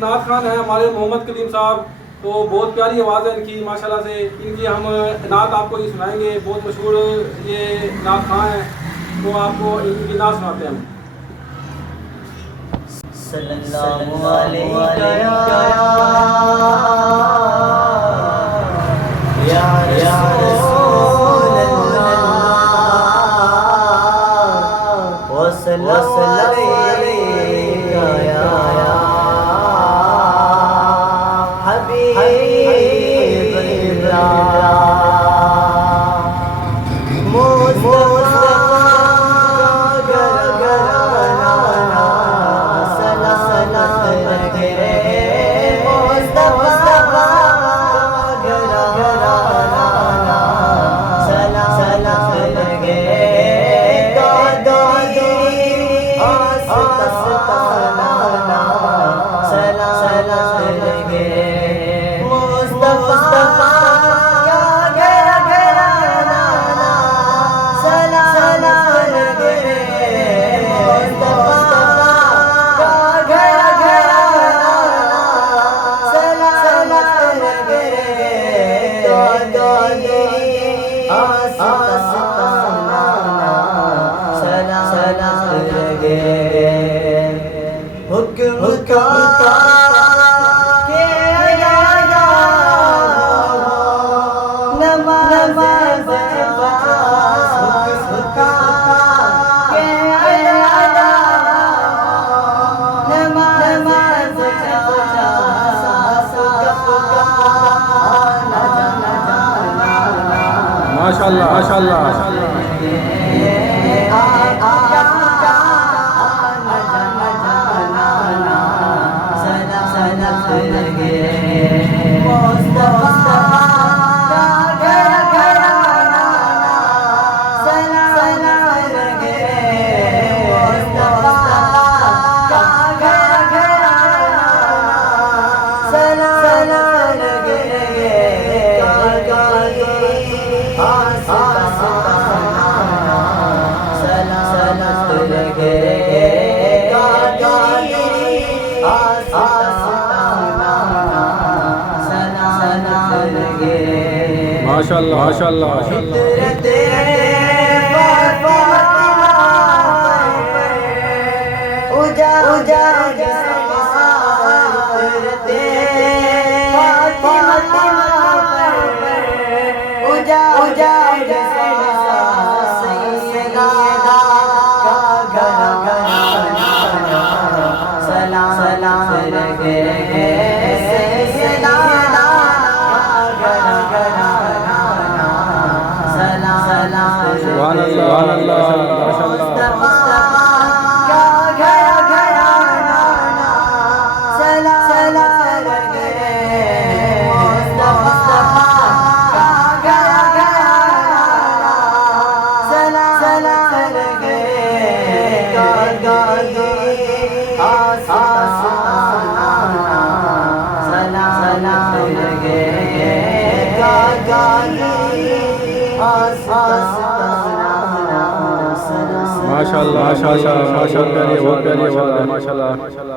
نعت خان ہیں ہمارے محمد کلیم صاحب، تو بہت پیاری آواز ہے ان کی ماشاءاللہ سے. ان کی ہم نعت آپ کو یہ سنائیں گے. بہت مشہور یہ نعت خان ہیں، تو آپ کو ان کی نعت سناتے ہیں ہم. صلی اللہ علیہ یا رسول اللہ وسلم علیکہ یا حبیب اللہ حکم کا ماشاءاللہ ماشاءاللہ. ماشاءاللہ ماشاءاللہ سبحان اللہ ماشاءاللہ. ماشاءاللہ ماشاءاللہ ماشاءاللہ.